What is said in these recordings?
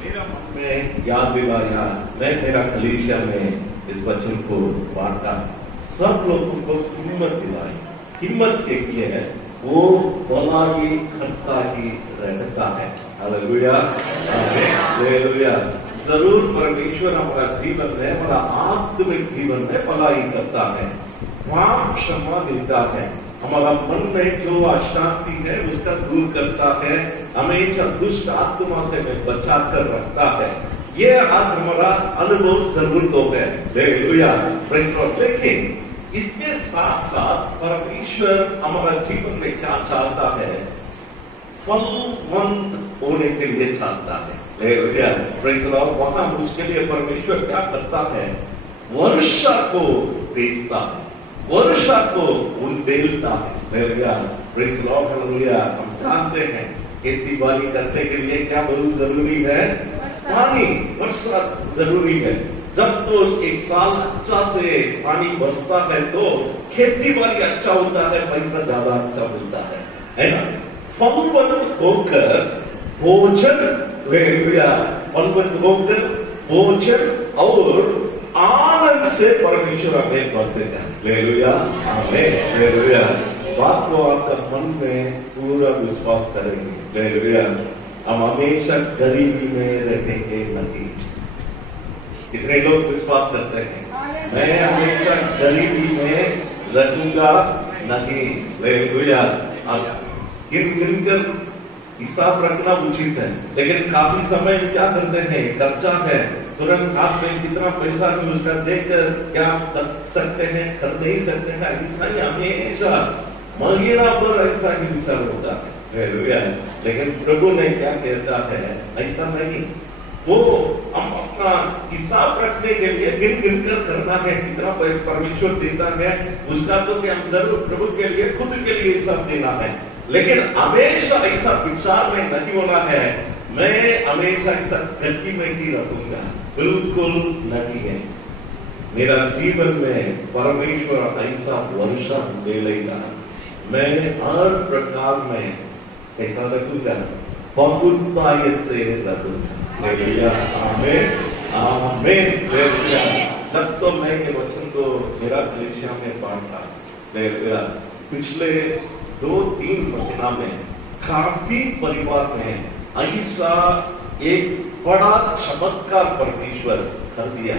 मेरा मन में याद दिलाया, मैं मेरा कलीसिया में इस वचन को बांटा, सब लोगों को हिम्मत दिलाई। हिम्मत एक ये है, वो भला की खट्टा की रहता है। Hallelujah, hallelujah. जरूर परमेश्वर हमारा जीवन में, हमारा आत्मिक जीवन में भलाई करता है, पाप क्षमा देता है, हमारा मन में जो अशांति है उसका दूर करता है, हमेशा दुष्ट आत्मा से बचा कर रखता है। ये आज हमारा अनुभव जरूर तो है। Hallelujah, praise God. लेकिन इसके साथ साथ परमेश्वर हमारा जीवन में क्या चाहता है? फलवंत होने के लिए चाहता है। Hallelujah, praise God. वहां उसके लिए परमेश्वर क्या करता है? वर्षा को भेजता है, वर्षा को उंडेलता है। Hallelujah, praise God, hallelujah. हम जानते हैं खेती बाड़ी करने के लिए क्या बहुत जरूरी है? पानी, वर्षा जरूरी है। जब तो एक साल अच्छा से पानी बरसता है तो खेती बाड़ी अच्छा होता है, पैसा ज्यादा अच्छा मिलता है ना? फलवंत होकर भोजन, फलवंत होकर भोजन और आनंद से परमेश्वर हमें बढ़ते हैं। Hallelujah, hallelujah. बात को आपका मन में पूरा विश्वास करेंगे। हालेलुया, हम हमेशा गरीबी में रहेंगे नहीं। कितने लोग विश्वास करते हैं? मैं हमेशा गरीबी में रहूंगा नहीं। हालेलुया। अब गिन कर हिसाब रखना उचित है, लेकिन काफी समय क्या करते हैं? कर्जा है, तुरंत हाथ में कितना पैसा है उसका देखकर क्या कर सकते हैं? कर नहीं सकते हैं। ऐसा ही हमेशा महीना भर ऐसा ही विचार होता है। हालेलुया। लेकिन प्रभु ने क्या कहता है? ऐसा नहीं। वो हम अपना हिसाब रखने के लिए गिन कर करना है, कितना परमेश्वर देता है उसका तो क्या हम जरूर प्रभु के लिए, खुद के लिए हिसाब देना है। लेकिन हमेशा ऐसा विचार में नहीं होना है मैं हमेशा ऐसा गति में ही रहूंगा, बिल्कुल नहीं है। मेरा जीवन में परमेश्वर ऐसा वर्षा दे लेगा, मैं हर प्रकार में कैसा रखूंगा? बहुतायत से रखूंगा। हालेलुया, आमीन, आमीन। हालेलुया। जब तो मैं ये वचन को मेरा कलीसिया में बांटा, हालेलुया, पिछले 2-3 महीना में काफी परिवार में ऐसा एक बड़ा चमत्कार परमेश्वर कर दिया।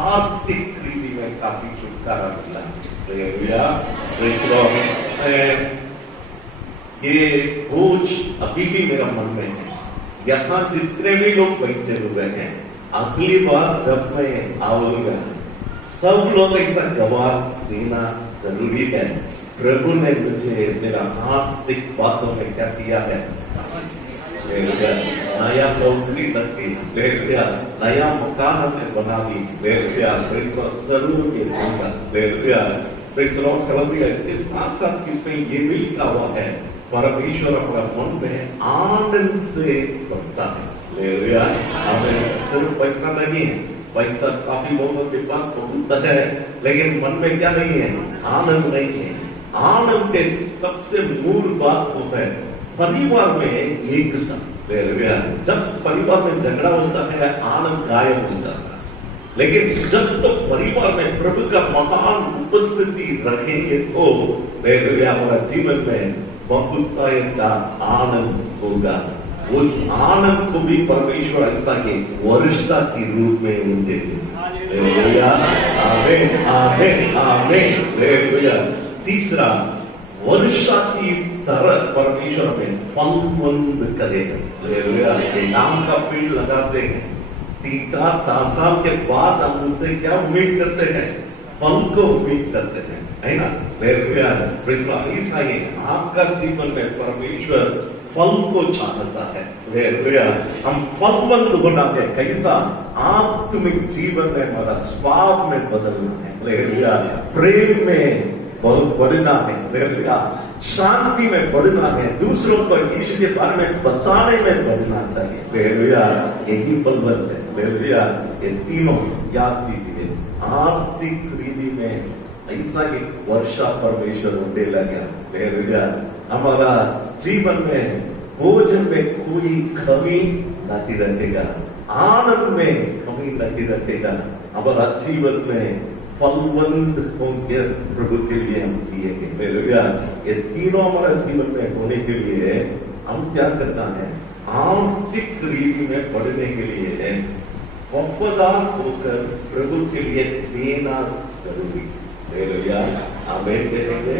आर्थिक रीति में काफी छुटकारा मिला। Hallelujah, praise God. ये बोझ अभी भी मेरा मन में है। यहाँ जितने भी लोग बैठे हुए हैं, अगली बार जब मैं आऊंगा सब लोग ऐसा गवाह देना जरूरी है। प्रभु ने मुझे मेरा आर्थिक बातों में क्या किया है? नया नौकरी करती, नया मकान हमें बना दी। जरूर ये दूंगा। इसके साथ साथ इसमें ये भी लिखा हुआ है, परमेश्वर अपना मन में आनंद से बढ़ता है। हालेलुया, हमें सिर्फ पैसा नहीं है, पैसा काफी लोगों के पास बहुत है, लेकिन मन में क्या नहीं है? आनंद नहीं है। आनंद के सबसे मूल बात तो है परिवार में एकता। हालेलुया। जब परिवार में झगड़ा होता है आनंद गायब हो जाता है, लेकिन जब तो परिवार में प्रभु का महान उपस्थिति रखेंगे तो हालेलुया हमारा जीवन में बहुतायत का आनंद होगा। उस आनंद को भी परमेश्वर ऐसा के वर्षा के रूप में उनके हालेलुया, आमीन, आमीन, आमीन। हालेलुया। तीसरा, वर्षा की तरह परमेश्वर में फलवंत करेगा। हालेलुया। नाम का पेड़ लगाते हैं, 3-4 साल के बाद हम उनसे क्या उम्मीद करते हैं? फल को उम्मीद करते हैं, है ना? ऐसा ही आपका जीवन में परमेश्वर फल को चाहता है। हालेलुया। हम फलवंत होना है। कैसा? आत्मिक जीवन में हमारा स्वभाव में बदलना है। हालेलुया। प्रेम में बहुत बढ़ना है। हालेलुया। शांति में बढ़ना है। दूसरों को यीशु के बारे में बताने में बढ़ना चाहिए। हालेलुया। यही फलवंत है। हालेलुया। ये तीनों याद कीजिए। आर्थिक रीति में ऐसा एक वर्षा परमेश्वर होने लगा। हालेलुया। हमारा जीवन में भोजन में कोई कमी लाती रखेगा, आनंद में कमी लाती रखेगा, हमारा जीवन में फलवंत होकर प्रभु के लिए हम जिएंगे। हालेलुया। ये तीनों हमारा जीवन में होने के लिए हम क्या करना है? आंतरिक रीति में बढ़ने के लिए वफादार होकर प्रभु के लिए देना जरूरी। हालेलुया। आमीन कहेंगे,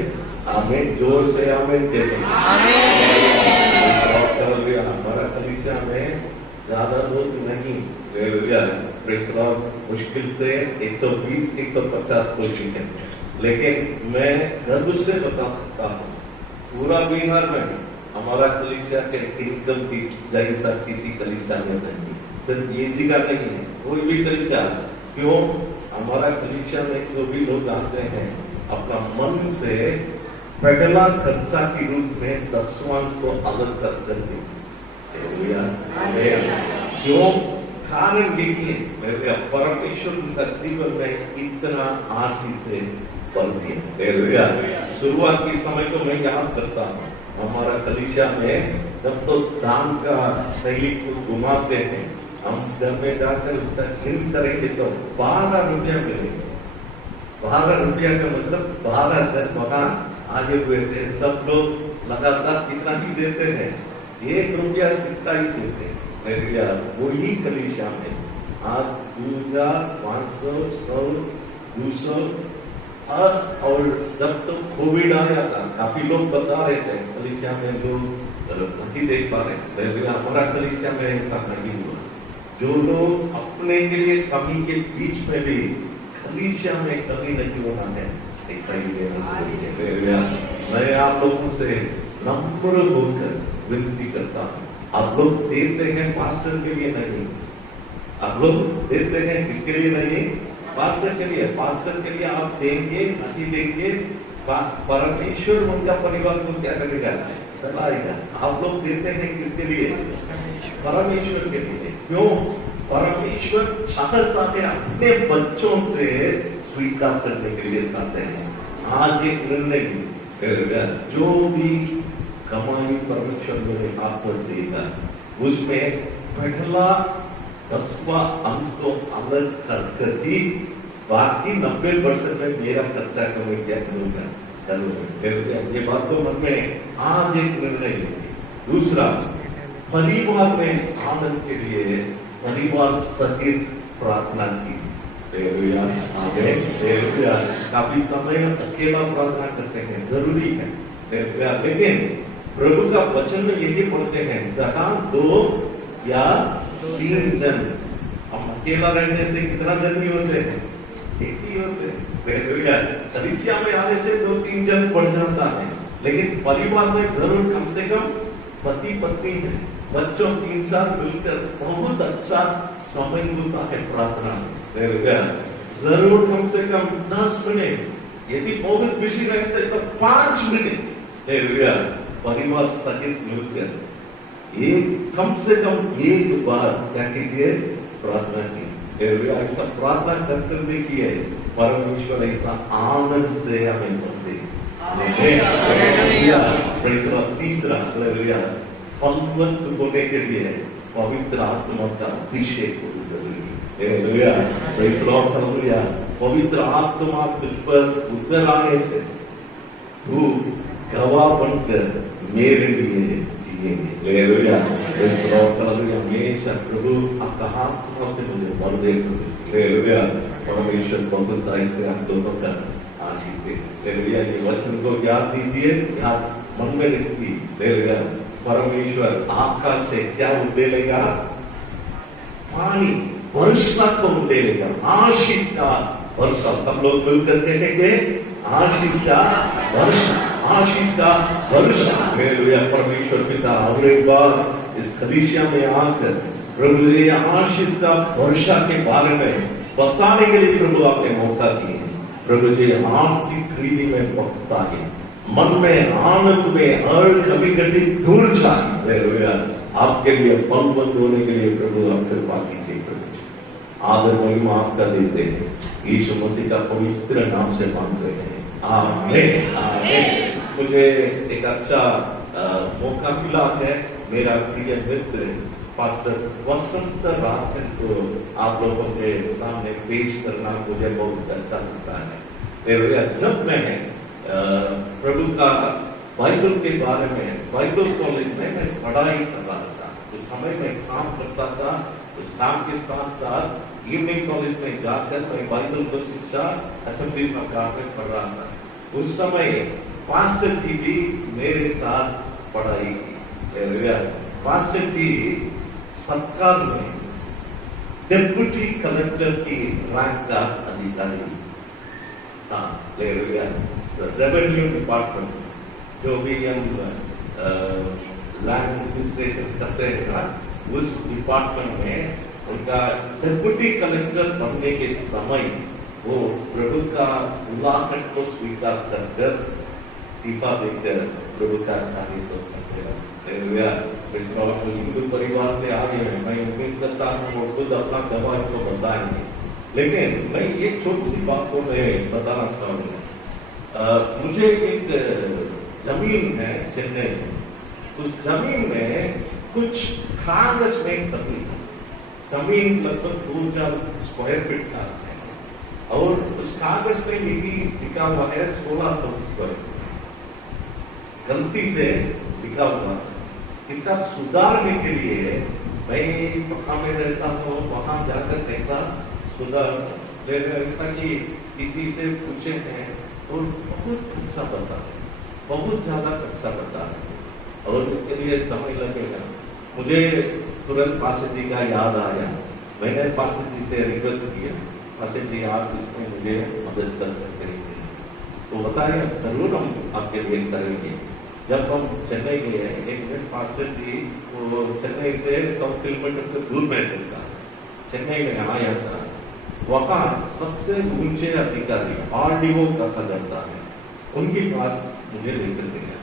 आमीन, जोर से आमीन कहेंगे। हमारा कलीसिया में ज्यादा लोग नहीं, मुश्किल से 120-150 लोग हैं, लेकिन मैं गर्व से बता सकता हूँ पूरा बिहार में हमारा कलीसिया के इनकम की जैसा किसी कलीसिया में नहीं। सिर्फ ये जगह नहीं है, कोई भी कलीसिया। क्यों? हमारा कलीसिया में जो भी लोग आते हैं अपना मन से पहला खर्चा के रूप में 10वां को अलग कर देते। क्यों? कारण देखिए, मेरे परमेश्वर का जीवन में इतना आदि से बल दिया। शुरुआत के समय तो मैं याद करता हूँ हमारा कलीसिया में जब तो दान का थैली को घुमाते हैं, हम घर में जाकर उसका गिन करेंगे तो 12 रुपया मिलेंगे। 12 रुपया का मतलब 12 जन वहां आगे हुए थे, सब लोग लगातार कितना ही देते हैं, 1 रुपया सिक्का ही देते हैं। वही कलीसिया में आज 2500, 100, 200 और जब तो कोविड आया था काफी लोग बता रहे थे कलीसिया में लोग नहीं देख पा रहे। हमारा कलीसिया में ऐसा नहीं हुआ। जो लोग अपने के लिए कमी के बीच में भी कलीसिया में कमी नहीं होना है, ऐसा ही देना। मैं आप लोगों से नम्र होकर विनती करता हूँ, आप लोग देते हैं पास्टर के लिए नहीं, आप लोग देते हैं किसके लिए नहीं? पास्टर के लिए। पास्टर के लिए आप देंगे नहीं देंगे, परमेश्वर उनका परिवार को क्या करेगा? चलाएगा। आप लोग देते हैं किसके लिए? परमेश्वर के लिए। क्यों? परमेश्वर चाहता है अपने बच्चों से स्वीकार करने के लिए चाहते हैं। आज एक निर्णय, जो भी कमाई परमेश्वर मेरे आपको देगा उसमें पहला 10वां अंश को अलग कर ही बाकी 90% में मेरा खर्चा का मैं क्या करूंगा? ये बात तो मन में आज एक निर्णय। दूसरा, परिवार में आनंद के लिए परिवार सहित प्रार्थना की। काफी समय अकेला प्रार्थना करते हैं, जरूरी है, लेकिन प्रभु का वचन में यही पढ़ते हैं जहां 2 या 3 जन, हम अकेला रहने से कितना जन ही होते हैं? एक ही होते हैं। कलीसिया में आने से 2-3 जन बढ़ जाता है, लेकिन परिवार में जरूर कम से कम पति पत्नी है, बच्चों 3-4 मिलकर बहुत अच्छा समय होता है प्रार्थना में। जरूर कम से कम 10 मिनट, यदि बहुत बिजी रहते तो 5 मिनट परिवार सहित मिलकर एक कम से कम एक बार क्या कीजिए? प्रार्थना की। ऐसा प्रार्थना करने की है, परमेश्वर ऐसा आनंद से हमें समझे। तीसरा, फलवंत होने के लिए पवित्र आत्मा का अभिषेक जरूरी है। पवित्र आत्मा तुझ पर उतर आने से तू गवाह बनकर मेरे लिए जिएंगे। हमेशा प्रभु आपका आत्मा से मुझे बल दे। परमेश्वर बहुताई से आप दोनों का आशीष। ये वचन को याद दीजिए, याद मन में रखिए। परमेश्वर आकाश से क्या उड़ेलेगा? पानी, वर्षा को उड़ेलेगा, आशीष का वर्षा। सब लोग मिलकर कहेंगे आशीष का वर्षा, आशीष का वर्षा। परमेश्वर पिता और एक बार इस कलीसिया में आकर प्रभु जी आशीष का वर्षा के बारे में बताने के लिए प्रभु आपने मौका दिए। प्रभु जी आपकी खरीदी में बखता है, मन में आनंद में और कभी कभी दूर जाए आपके लिए फलवंत होने के लिए प्रभु आप कृपा कीजिए। आदर महिमा आपका देते हैं, यीशु मसीह का पवित्र नाम से मांगते हैं, आमीन, आमीन। मुझे एक अच्छा मौका मिला है, मेरा प्रिय मित्र पास्टर वसंत राजन को आप लोगों के सामने पेश करना मुझे बहुत अच्छा लगता है। जब मैं प्रभु का बाइबल के बारे में बाइबल कॉलेज में मैं पढ़ाई कर रहा था, उस समय मैं काम करता था। उस काम के साथ साथ इवनिंग कॉलेज में जाकर मैं बाइबल को शिक्षा असेंबलीज में पढ़ रहा था। उस समय पास्टर जी भी मेरे साथ पढ़ाई की। पास्टर जी सरकार में डिप्टी कलेक्टर की रैंक का अधिकारी था। रेवेन्यू डिपार्टमेंट जो भी हम लैंड रजिस्ट्रेशन करते हैं ना, उस डिपार्टमेंट में उनका डिप्टी कलेक्टर बनने के समय वो प्रभु का बुलाहट को स्वीकार कर इस्तीफा देकर प्रभु का कार्य को करते हैं। हिंदू परिवार से आ गए, मैं उम्मीद करता हूँ वो खुद अपना गवाह को बताएंगे, लेकिन मैं एक छोटी सी बात को मैं बताना चाहूंगा। मुझे एक जमीन है चेन्नई में, उस जमीन में कुछ कागज में तकलीफ है। जमीन लगभग 2000 स्क्वायर फीट का है और उस कागज में यही लिखा हुआ है 1600 स्क्वायर गलती से लिखा हुआ है। इसका सुधारने के लिए मैं वहां में रहता हूँ, वहां जाकर कैसा सुधार ऐसा कि किसी से पूछे हैं और बहुत अच्छा बता है, बहुत ज्यादा अच्छा बता है और इसके लिए समय लगेगा। मुझे तुरंत पास्टर जी का याद आया, मैंने पास्टर जी से रिक्वेस्ट किया, पास्टर जी आप इसमें मुझे मदद कर सकते हैं? तो बताया जरूर हम आपके लिए करेंगे। जब हम चेन्नई गए, एक दिन पास्टर जी वो चेन्नई से 100 किलोमीटर से दूर में था, चेन्नई में आया था। वहाँ सबसे ऊंचे अधिकारी RDO कहा जाता है, उनके पास मुझे लेकर गया।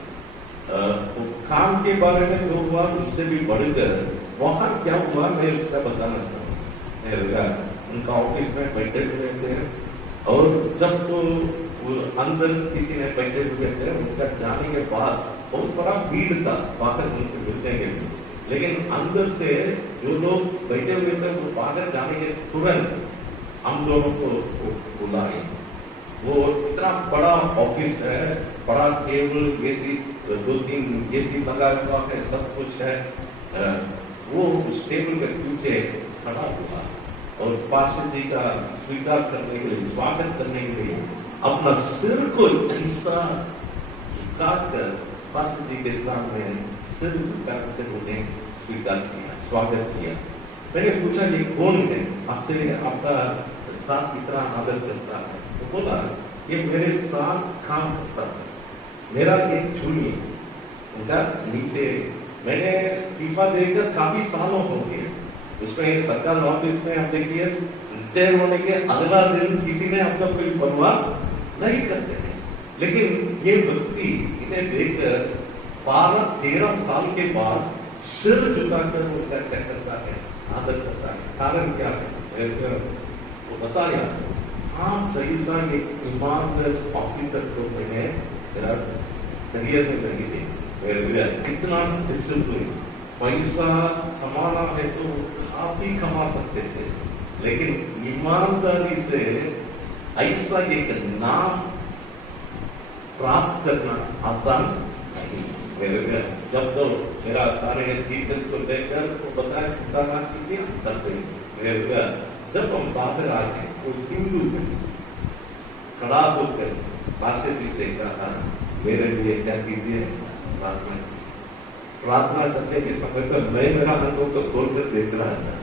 तो काम के बारे में जो हुआ उससे भी बढ़कर वहां क्या हुआ मैं उसका बताना चाहूँगा। उनका ऑफिस में बैठे हुए थे और जब तो अंदर किसी ने बैठे हुए थे, उनका जाने के बाद बहुत बड़ा भीड़ था, बाहर उनसे मिलने के लिए, लेकिन अंदर से जो लोग बैठे हुए थे वो बाहर जाने के तुरंत हम दोनों को बुलाए। वो इतना बड़ा ऑफिस है, बड़ा टेबल एसी 2-3 एसी लगा हुआ है, सब कुछ है। वो उस टेबल के पीछे खड़ा हुआ और पास्टर जी का स्वीकार करने के लिए, स्वागत करने के लिए अपना सिर को ऐसा झुकाकर पास्टर जी के सामने सिर झुकाकर उन्हें स्वीकार किया, स्वागत किया। मैंने पूछा ये कौन है, आपसे आपका साथ कितना आदर करता है? तो बोला ये मेरे साथ काम करता है, मेरा एक चुनी उनका नीचे। मैंने इस्तीफा देकर काफी सालों हो गए, उसमें सरकार ऑफिस में आप देखिए रिटायर होने के अगला दिन किसी ने अपना कोई परवाह नहीं करते हैं, लेकिन ये व्यक्ति इन्हें देखकर 12-13 साल के बाद सिर झुकाकर उनका क्या करता है, आदर करता है। कारण क्या है वो बताया। आप जैसा एक ईमानदार ऑफिसर को मैंने मेरा करियर में नहीं देखा, इतना डिसिप्लिन। पैसा कमाना है तो काफी कमा सकते थे, लेकिन ईमानदारी से ऐसा एक नाम प्राप्त करना आसान नहीं। जब तो मेरा सारे टीचर्स को देखकर वो बताया चिंता ना कीजिए, करते। जब हम बाहर आए तो हिंदू खड़ा होकर पास्टर जी से कहा मेरे लिए क्या कीजिए, प्रार्थना करने के समय पर मैं मेरा हाथों को खोलकर देख रहा था।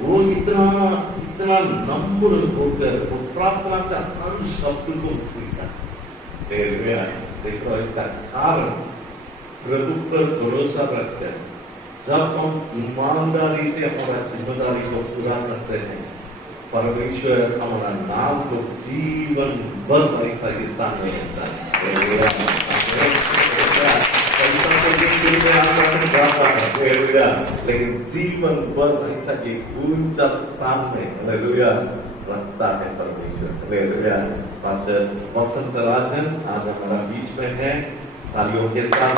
वो इतना नम्र होकर वो प्रार्थना का हर शब्द को सीखा। इसका कारण प्रभु पर भरोसा रखकर जब हम ईमानदारी से हमारा जिम्मेदारी को पूरा करते हैं, परमेश्वर हमारा नाम को जीवन भर ऐसा स्थान में रहता है, लेकिन जीवन भर ऐसा एक ऊंचा स्थान में रखता है परमेश्वर। पास्टर वसंत राजन आज हमारा बीच में है, तालियों के साथ